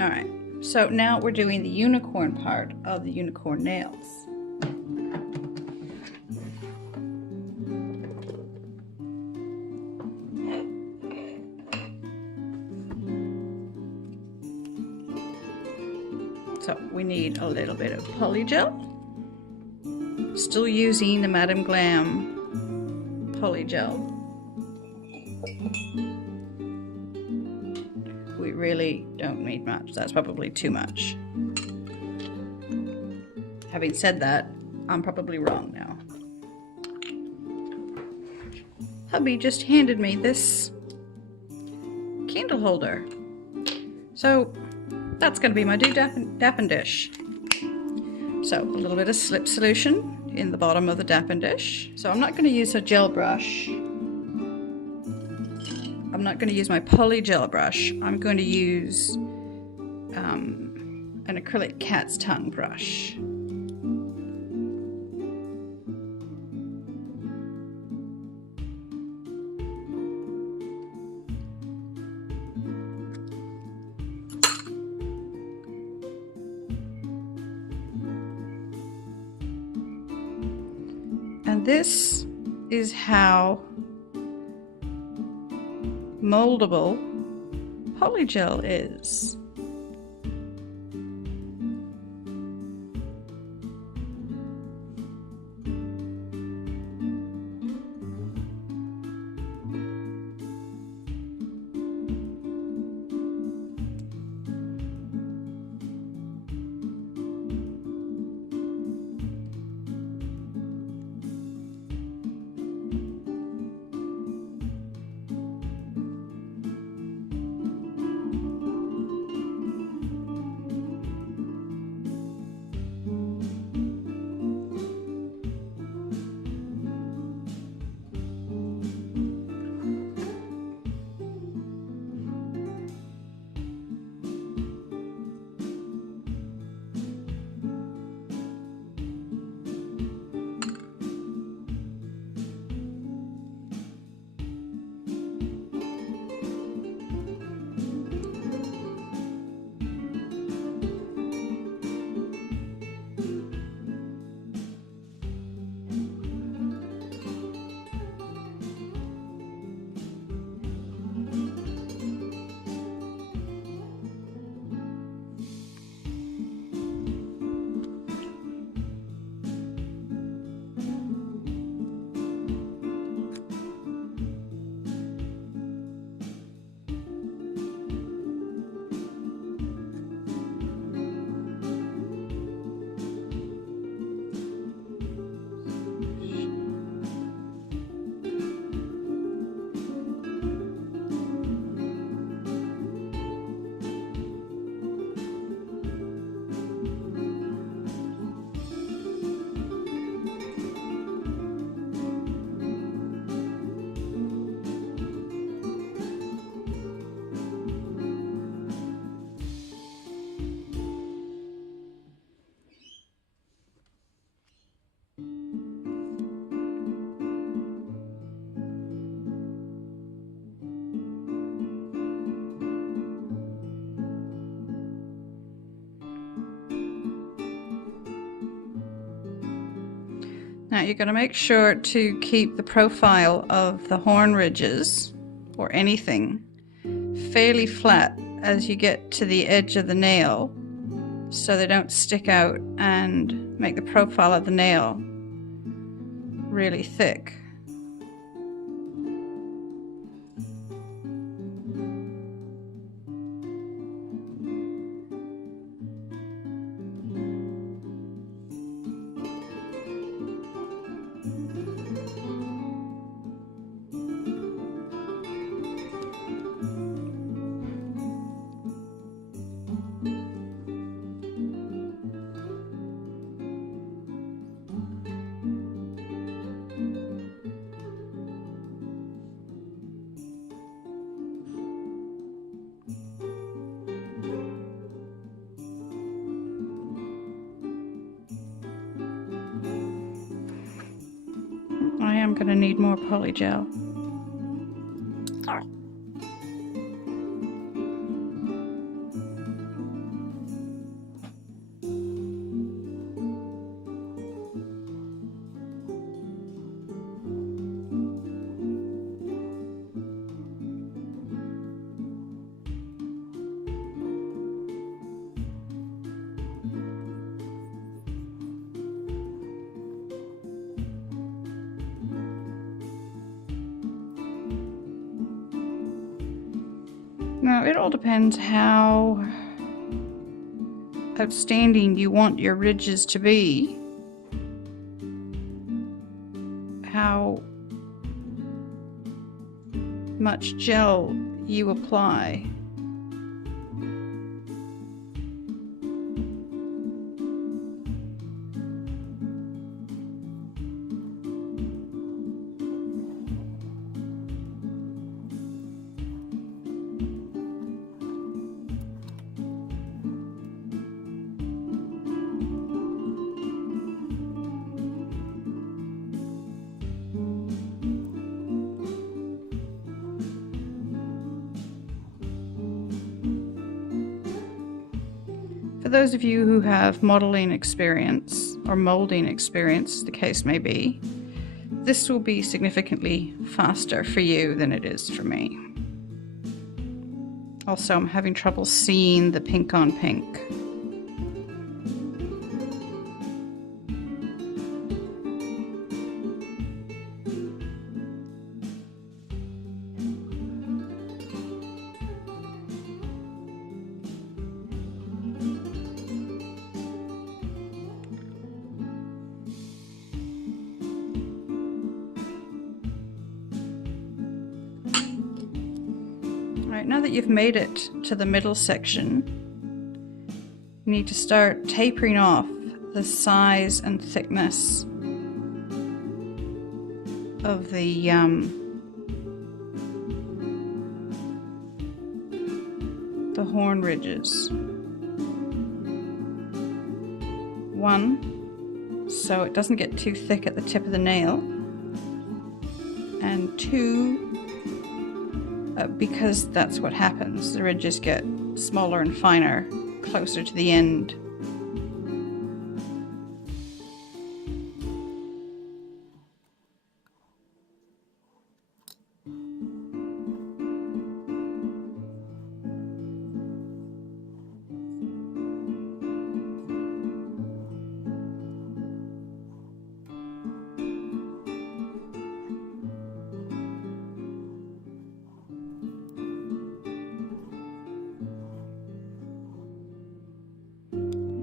Alright, so now we're doing the unicorn part of the unicorn nails. So we need a little bit of polygel. Still using the Madam Glam polygel. We really don't need much. That's probably too much. Having said that, I'm probably wrong now. Hubby just handed me this candle holder. So that's going to be my do dappen dish. So a little bit of slip solution in the bottom of the dappen dish. So I'm not going to use a gel brush. I'm not going to use my poly gel brush. I'm going to use an acrylic cat's tongue brush. And this is how moldable polygel is. Now you're going to make sure to keep the profile of the horn ridges or anything fairly flat as you get to the edge of the nail so they don't stick out and make the profile of the nail really thick. I am going to need more polygel. Now, it all depends how outstanding you want your ridges to be, how much gel you apply. For those of you who have modeling experience or molding experience, the case may be, this will be significantly faster for you than it is for me. Also, I'm having trouble seeing the pink on pink. Alright, now that you've made it to the middle section, you need to start tapering off the size and thickness of the horn ridges. 1, so it doesn't get too thick at the tip of the nail, and 2, because that's what happens. The ridges get smaller and finer closer to the end.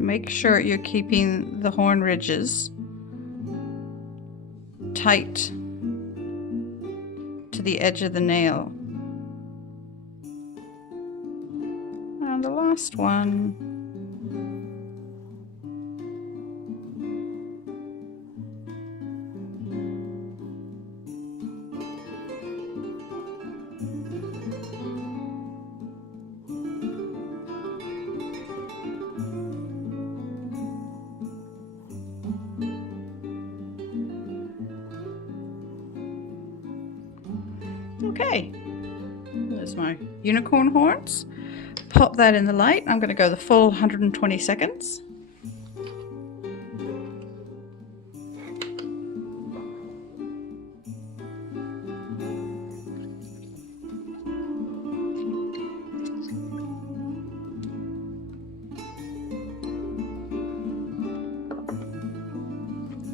Make sure you're keeping the horn ridges tight to the edge of the nail. And the last one. Okay, there's my unicorn horns. Pop that in the light. I'm going to go the full 120 seconds.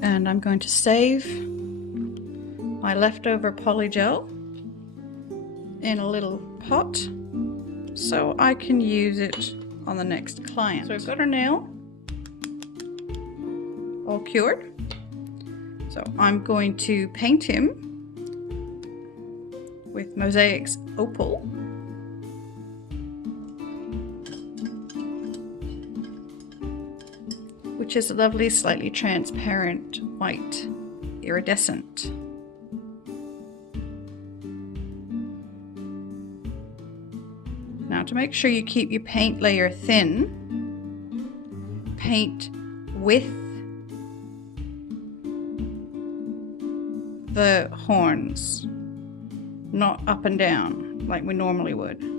And I'm going to save my leftover polygel in a little pot so I can use it on the next client. So I've got our nail all cured. So I'm going to paint him with Mosaic's Opal. Which is a lovely, slightly transparent white iridescent. Now, to make sure you keep your paint layer thin, paint with the horns, not up and down like we normally would.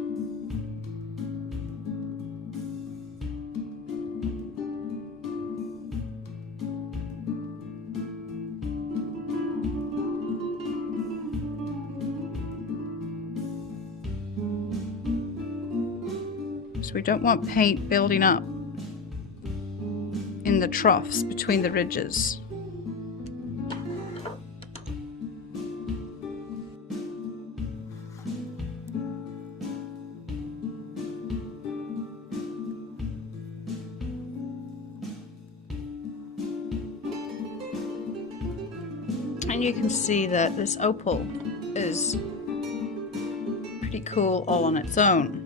So we don't want paint building up in the troughs between the ridges. And you can see that this opal is pretty cool all on its own.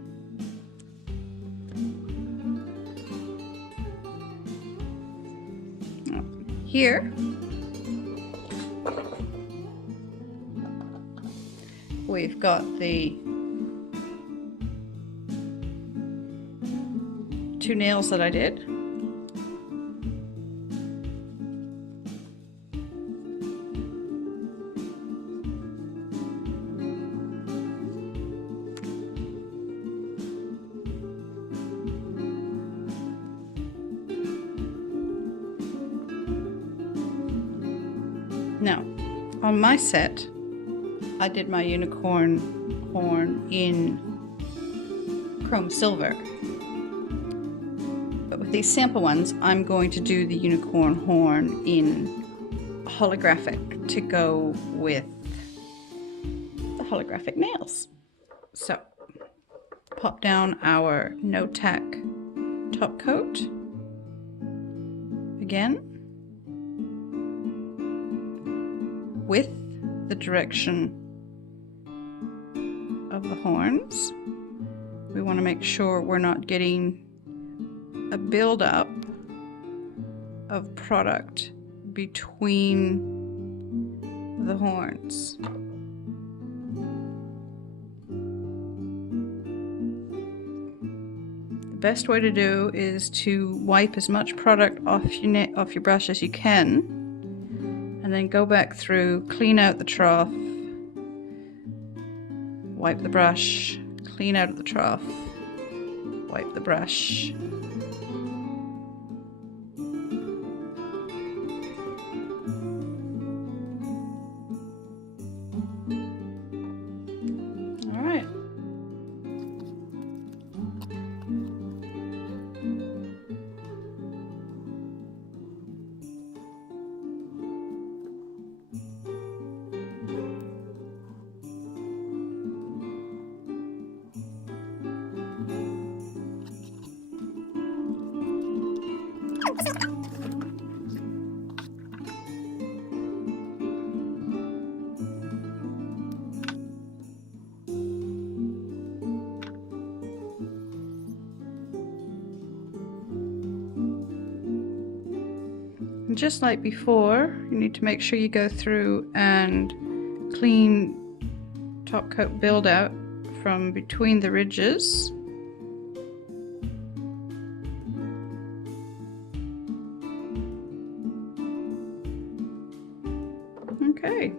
Here we've got the 2 nails that I did. Now, on my set, I did my unicorn horn in chrome silver. But with these sample ones, I'm going to do the unicorn horn in holographic to go with the holographic nails. So, pop down our no tack top coat again, with the direction of the horns. We want to make sure we're not getting a buildup of product between the horns. The best way to do is to wipe as much product off your brush as you can, and then go back through, clean out the trough, wipe the brush, clean out of the trough, wipe the brush. All right. And just like before, you need to make sure you go through and clean top coat build out from between the ridges. Okay.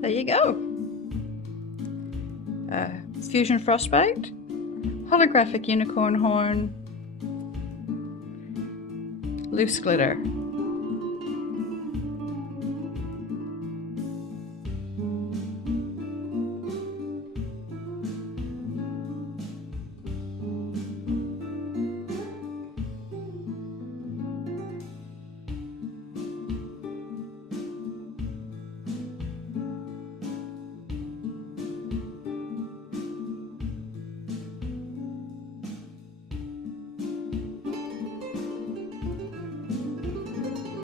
There you go. Fusion Frostbite, holographic unicorn horn, loose glitter.